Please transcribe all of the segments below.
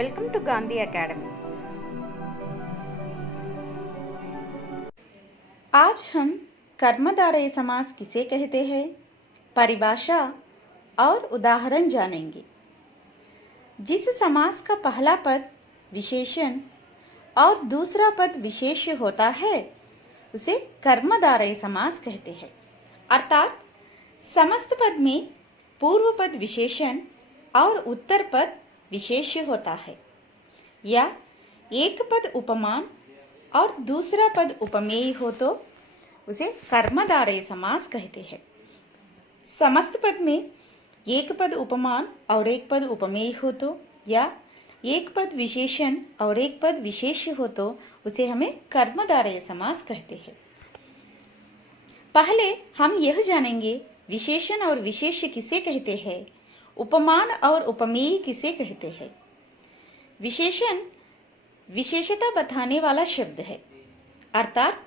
Welcome to Gandhi academy. आज हम कर्मधारय समास किसे कहते हैं, परिभाषा और उदाहरण जानेंगे। जिस समास का पहला पद विशेषण और दूसरा पद विशेष्य होता है उसे कर्मधारय समास कहते हैं। अर्थात समस्त पद में पूर्व पद विशेषण और उत्तर पद विशेष्य होता है, या एक पद उपमान और दूसरा पद उपमेय हो तो उसे कर्मधारय समास कहते हैं। समस्त पद में एक पद उपमान और एक पद उपमेय हो तो, या एक पद विशेषण और एक पद विशेष्य हो तो उसे हमें कर्मधारय समास कहते हैं। पहले हम यह जानेंगे विशेषण और विशेष्य किसे कहते हैं, उपमान और उपमेय किसे कहते हैं। विशेषण विशेषता बताने वाला शब्द है, अर्थात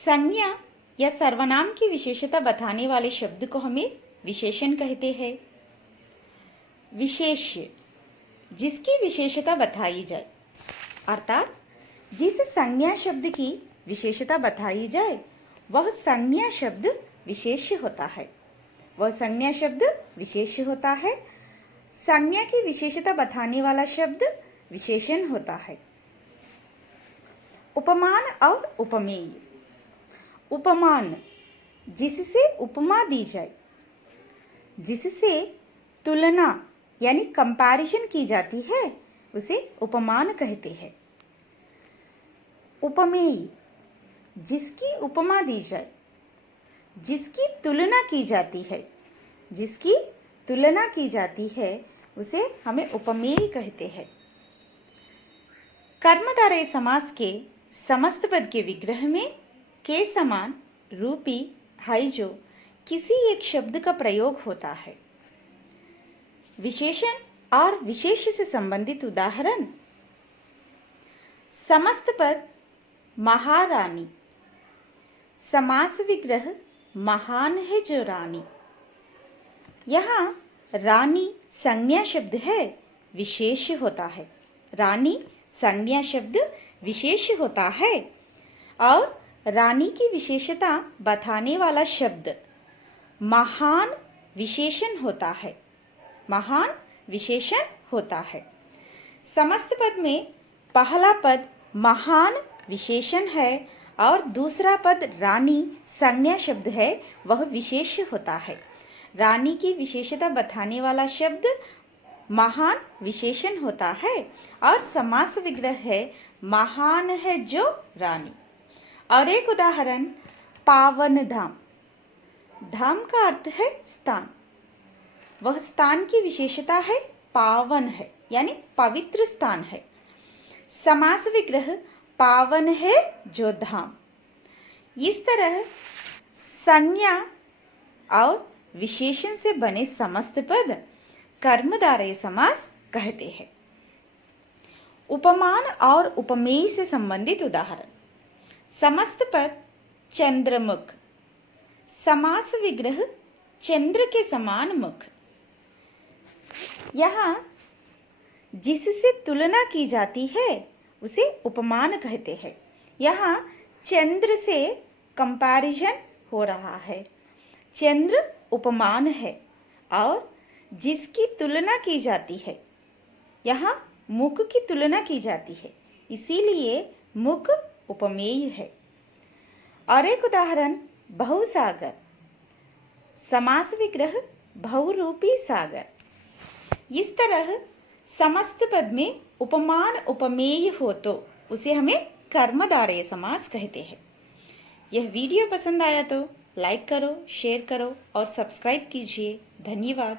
संज्ञा या सर्वनाम की विशेषता बताने वाले शब्द को हमें विशेषण कहते हैं। विशेष्य जिसकी विशेषता बताई जाए, अर्थात जिस संज्ञा शब्द की विशेषता बताई जाए वह संज्ञा शब्द विशेष्य होता है। वह संज्ञा शब्द विशेष्य होता है। संज्ञा की विशेषता बताने वाला शब्द विशेषण होता है। उपमान और उपमेय। उपमान जिससे उपमा दी जाए, जिससे तुलना यानी कंपैरिजन की जाती है उसे उपमान कहते हैं। उपमेय जिसकी उपमा दी जाए, जिसकी तुलना की जाती है, जिसकी तुलना की जाती है उसे हमें उपमेय कहते हैं। कर्मधारय समास के समस्त पद के विग्रह में के समान रूपी हाइजो किसी एक शब्द का प्रयोग होता है। विशेषण और विशेष्य से संबंधित उदाहरण, समस्त पद महारानी, समास विग्रह महान है जो रानी। यहाँ रानी संज्ञा शब्द है, विशेष्य होता है। रानी संज्ञा शब्द विशेष्य होता है और रानी की विशेषता बताने वाला शब्द महान विशेषण होता है। महान विशेषण होता है। समस्त पद में पहला पद महान विशेषण है और दूसरा पद रानी संज्ञा शब्द है, वह विशेष्य होता है। रानी की विशेषता बताने वाला शब्द महान विशेषण होता है और समास विग्रह है महान है जो रानी। और एक उदाहरण, पावन धाम। धाम का अर्थ है स्थान, वह स्थान की विशेषता है पावन है यानी पवित्र स्थान है। समास विग्रह पावन है जो धाम। इस तरह संज्ञा और विशेषण से बने समस्त पद कर्मधारय समास कहते हैं। उपमान और उपमेय से संबंधित उदाहरण, समस्त पद चंद्रमुख, समास विग्रह चंद्र के समान मुख। यहाँ जिससे तुलना की जाती है उसे उपमान कहते हैं। यहाँ चंद्र से कंपैरिजन हो रहा है, चंद्र उपमान है और जिसकी तुलना की जाती है, यहाँ मुख की तुलना की जाती है, इसीलिए मुख उपमेय है। और एक उदाहरण, बहुसागर, समास विग्रह बहुरूपी सागर। इस तरह समस्त पद में उपमान उपमेय हो तो उसे हमें कर्मधारय समास कहते हैं। यह वीडियो पसंद आया तो लाइक करो, शेयर करो और सब्सक्राइब कीजिए। धन्यवाद।